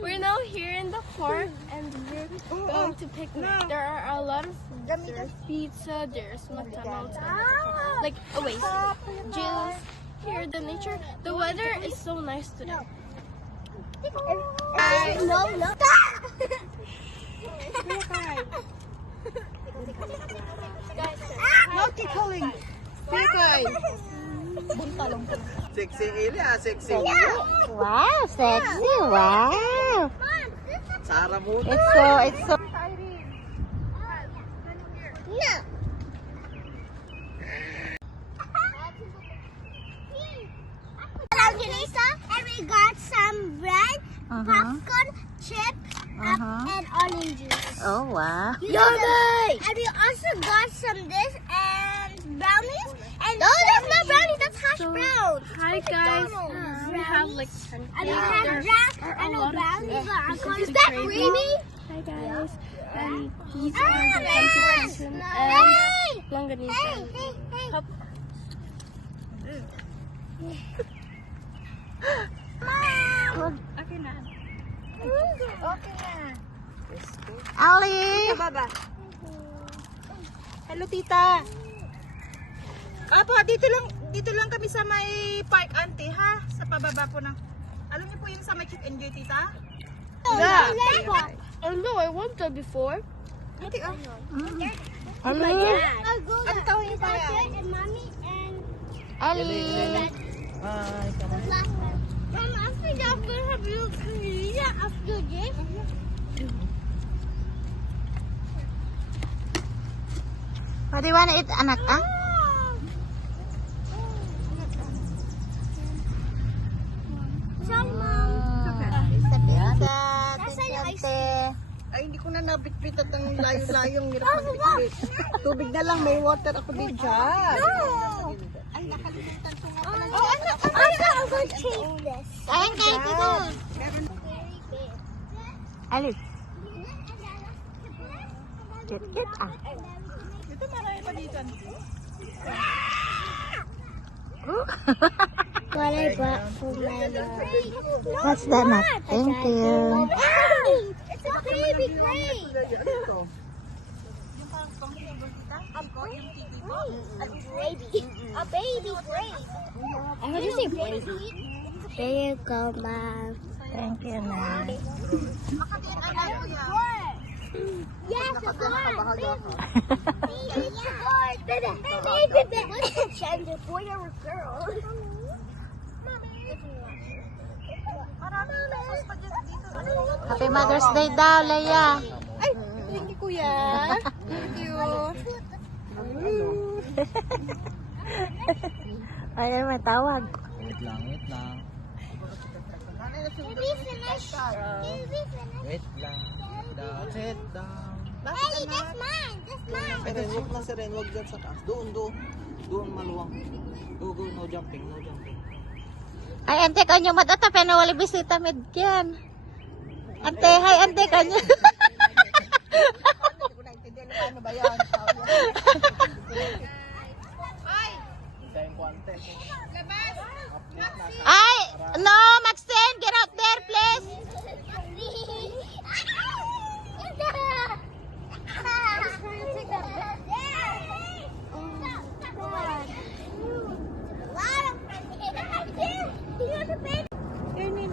we're now here in the park and we're going to picnic. There are a lot of food. There's pizza, there's McDonald's, and like Oasis, Jill's. Here, the nature, the weather is so nice today. No. No tickling. Tikay. Sexy Ilya, sexy. Wow, sexy. Wow. Sarah muna. It's so. No. And we got some bread, popcorn, chips, and orange juice. Oh, wow. Yummy! And we also got some this and brownies. And no, that's not brownie, that's hash brown. Hi guys, we have like 10 And we have brown and no brownies. Is that creamy? Hi guys, and these are the constitution and longanisa. Pop- Okay na. Ali! Baba. Hello, tita. Apo, dito lang kami sa may park, auntie, ha? Sa pababa po ng... Alam niyo po yung sa may Chick and Joy, tita? Yeah. Oh no, I went there before. Auntie, oh. Ali! Ano tawag niyo pa yan? And mommy and Ali! Hi, come on. Mom, after that, we have you after this. What do you wanna eat, anak? Ah? Ay, hindi ko na nabitbit at ang layo-layong hirap magbitbit. Tubig na lang, may water ako din dyan. Ay, nakalimutan ko nga pala. Oh, I'm going to taste this. Kain, kain, dito! Ali! Get, ah! Ito marami pa dito. What I got for my mom. What's that, Nat? Thank you. It's a baby grape. Yung parang pang-flavor kita? Ako, yung titi ko? A baby grape. I heard you say baby. There you go, Mom. Thank you, Nat. Makatin, ay, kuya. Yes, a boy. Bahaga ka. It's a boy. Baby. What's the gender, boy or girl? Marami na sauce pa dyan dito. Happy Mother's Day daw, Leia. Ay, thank you, kuya. Thank you. Ayun, may tawag. Wait lang. Baby finish. Baby finish. Wait lang. Sit down. Ellie, that's mine. That's mine. Pero huwag na si Ren, huwag dyan sa taas. Doon. Doon maluwang. Doon, no jumping. Ay, ante kanyo matata, pero wala bisita medyan. Ante, hi, ante kanyo. Hindi ko naintindihan ano ba yan? Ay! Dahil ko ante. Labas! Ay, no, Maxine, get out there, please.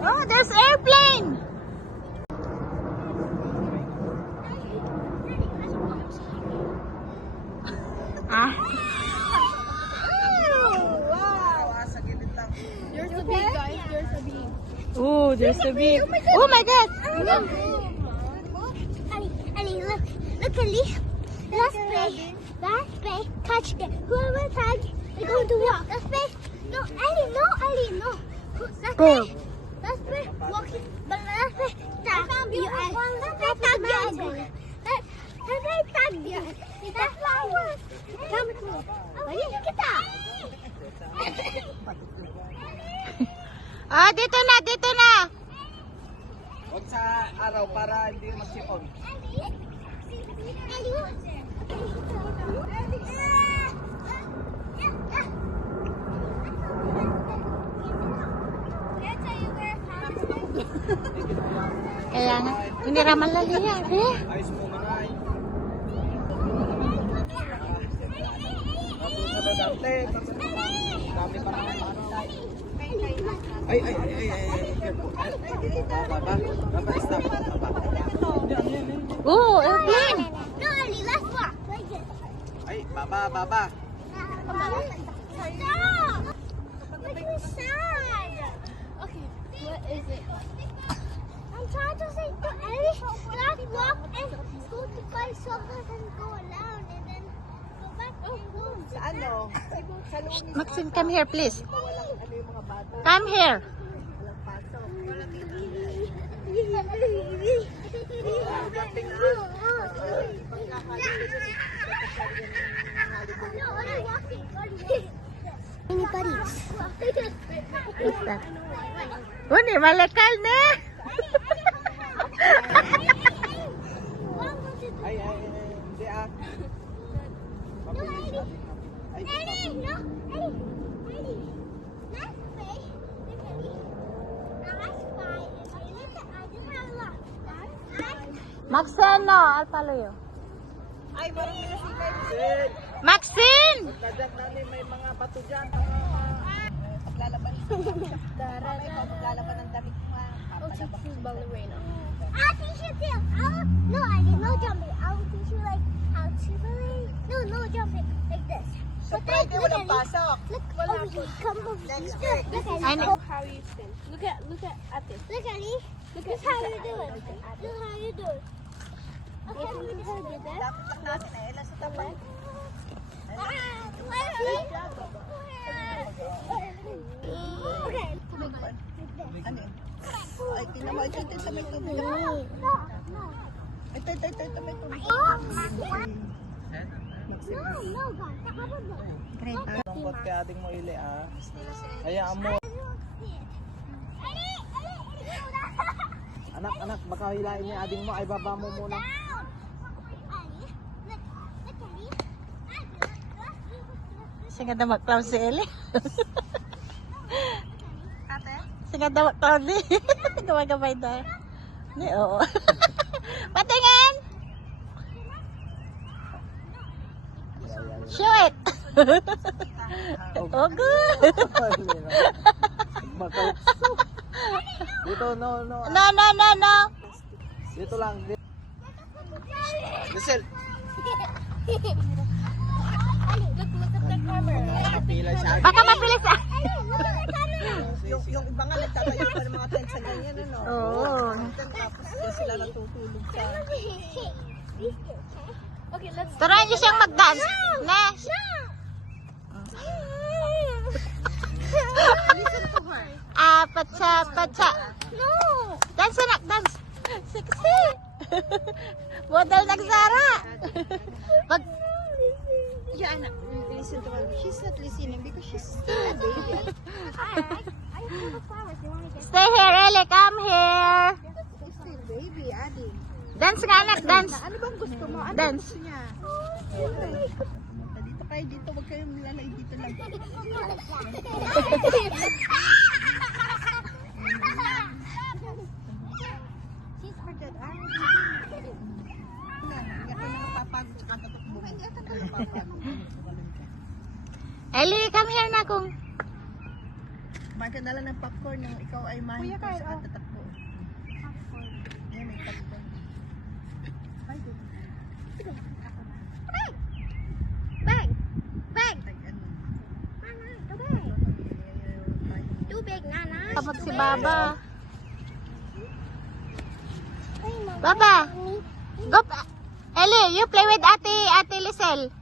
Oh, there's airplane. Ah. Sa gilid lang. There's a bee, guys. There's a bee. Oh, there's a bee. Oh my God. Ellie, look, Ellie. Let's play catch game. Whoever tag, we're going to walk. Let's play. No, Ellie, no. Let's Go. play. Let's play walking, but let's play tag. Let's play tag game. Let's play tag game. That's flowers. Come with me. Ready? Look at that. Ah, dito na. Huwag sa araw para hindi magsipon. Hindi raman lagi yan. Ayos mo mga ay. Susunod ate. Dami pa naman ano. Ay. Careful. Baba. Stop. Baba. Oh, airplane. No, Ali, let's walk. Like this. Ay, baba. Stop! Make me sad. Okay, what is it? I'm trying to say to Ellie, let's walk and go to buy soccer and go around and then go back and go. Sa ano? Sa Lunis. Maxine, come here, please. Walang ano yung mga bata. Come here. Walang pasok. Mini buddies. What's that? Uni, malakal na. Ay, hindi ah. No, Eddie. Eddie, no. Eddie. Eddie. Let's play. Look, Eddie. Now let's fight. Look, I just have a lot. Maxine, no. I'll follow you. Ay, marami na si Sid! Maxine! Tadyak namin may mga bato dyan. Paglalaban. Mamaya ikaw maglalaban ng damit mo. Oh, Texas ballerina. I'll teach you too. No, Eddie, no jumping. I'll teach you like how to play. No jumping. Like this. Sa But Friday, look, walang Eddie. pasok. Look, over here. Come over Next here. week. Look, I Eddie. know. How you spin. Look at this. Look, Eddie. Look at how you do it. Look how you do it. Okay, we just do that. Dapat natin na ilan sa tapat. Okay. Ano yun? Ay, tingnan mo. Ito sa may tubig. Ito may tubig. Lungkot kay ating mo ili ah. Hayaan mo. Anak, baka hilain niya ading mo. Ay, baba mo muna. Sige na maklaw si Eli. Ate? Sige na maklaw ni. Gawagabay na. Ni, oo. Patingin! Show it! Oh, good! Dito, no. No. Dito lang. Lisel. Look at the camera. Nakapila siya. Baka mapilis ah. Yung iba nga nagtatayo pa ng mga tent sa ganyan, ano? Oo. Tapos doon sila natutulog sa... Okay, let's. Turuan niyo siyang mag-dance. Ne? Patsa. No! Dance anak, dance. Sexy. Model nagsara. Pag Yeah, anak, listen to her. She's not listening because she's still a baby. I have the flowers. You want to get stay here, Eli. Come here. She's still baby, Adi. Dance nga anak, dance. Ano bang gusto mo? Ano Dance. gusto niya? Dito kayo, dito. Huwag kayong lalay dito lang. She's for good, ah. Hindi ako nakapapagod sa katatakbo. Hindi ako nakapapagod. Eli, come here na kung. Kumain ka na lang ng popcorn nung ikaw ay mahal sa katatakbo. Yan, may popcorn. Bag! Bag! Like, ano, Nana, go bag! Too big, Nana. Kapag si Baba. Baba. Go. Eli, you play with Ate Lisel.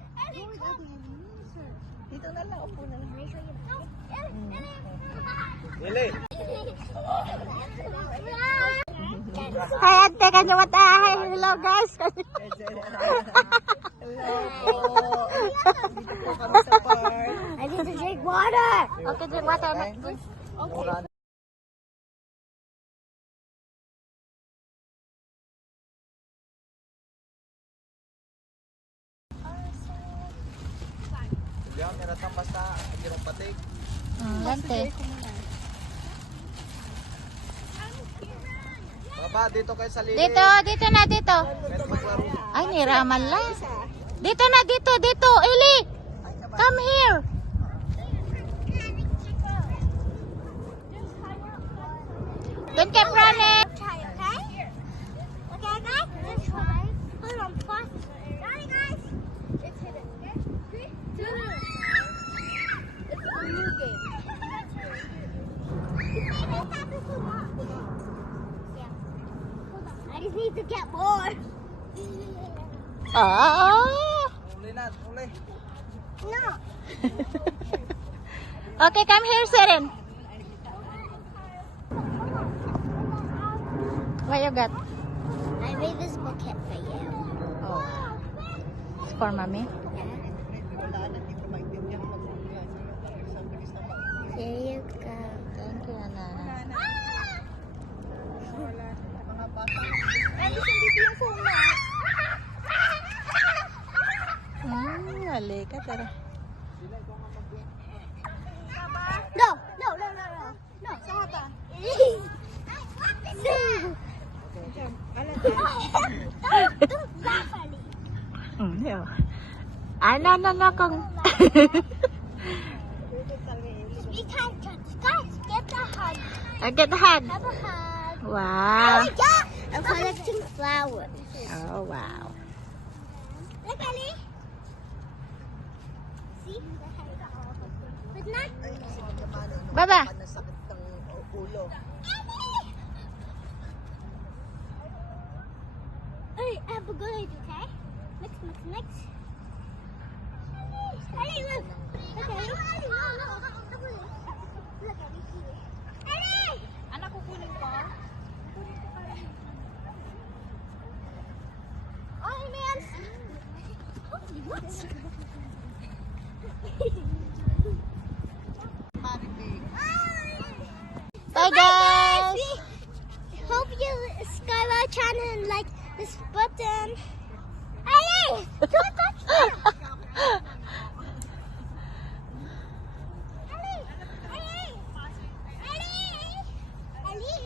dito na lang, upo na lang. Ili. Hi, ate. Kanyo matahay. Hello, guys. Hello po. Dito po kami sa park. I need to drink water! Okay, drink water. Mura Yan, meron basta. Hirap patig. Lante. Baba, dito kayo sa lilim. Dito, dito na, dito. Pwede maglaro. Ay, niraman lang. Dito na, dito, dito. Eli, come here. Don't keep running. Try, okay? Okay, guys? Let's try. Hold on, pause. Sorry, guys. It's hidden. Okay? 3, 2, 1. It's a new game. Yeah. Hold on. I just need to get more. Oh. Uli na, uli. No. Okay, come here, Seren. What you got? I made this bouquet for you. Oh. It's for mommy. Here you go. Thank you, Ana. Halika, tara. No, no, no, no, no. No. Saka. Don't laugh at me. Yeah. No, kung... We can't touch. Guys, get the hug. Get the hand. Have a hug. Wow. I'm collecting flowers. Oh, wow. Look, Ellie. See? But not. Baba. Nasakit ng ulo. Hey, I have a good idea, okay? Mix. Ellie, look. Look, Ellie. Look, Ellie. Ellie! Anak, kukunin ko. Oh, man. What? Bye, guys. Hope you subscribe our channel and like this button. Ellie! Don't touch that! Ellie! Ayun,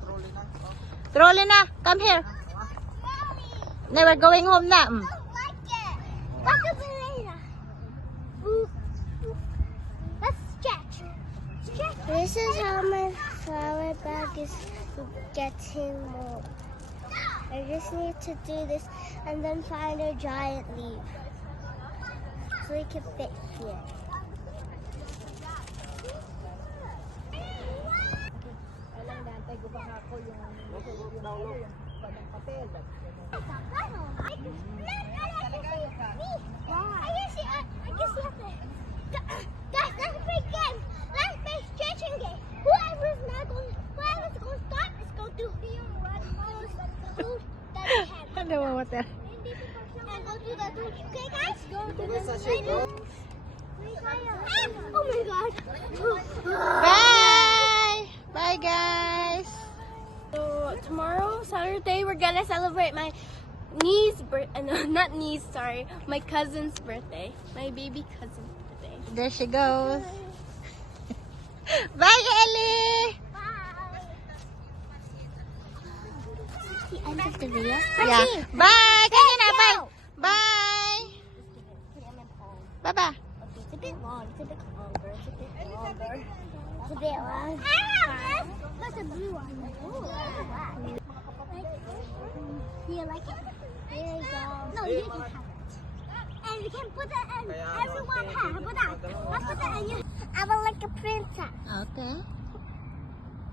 trolley na. Trolley na. Come here. No, we're going home na. Let's stretch. This is how my flower bag is getting more. I just need to do this and then find a giant leaf so it can fit here. Guys, let's play game. Let's play stretching game. Whoever's going to start is going to do that hand. Ano mo water? And go do that. Okay, guys? Go do Sa this. ship. Oh my god. Bye. Bye, guys. So tomorrow, Saturday, we're gonna celebrate my niece's birthday. No, not niece, sorry. My cousin's birthday. My baby cousin's birthday. There she goes. Bye, Ellie. The end of the video. Yeah. Bye. Kanya na. Bye. Bye. Bye-bye. It's a bit long. It's a bit longer. It's a bit longer. It's a bit long. That's a blue one. Do you like it? There you go. No, you can have it. And you can put it in everyone's hat. How about that? Let's put that in your. I will like a princess. Okay.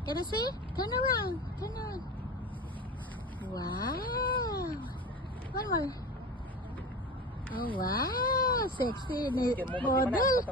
Can you see? Turn around. Turn around. Wow. One more. Oh, wow. Sexy model.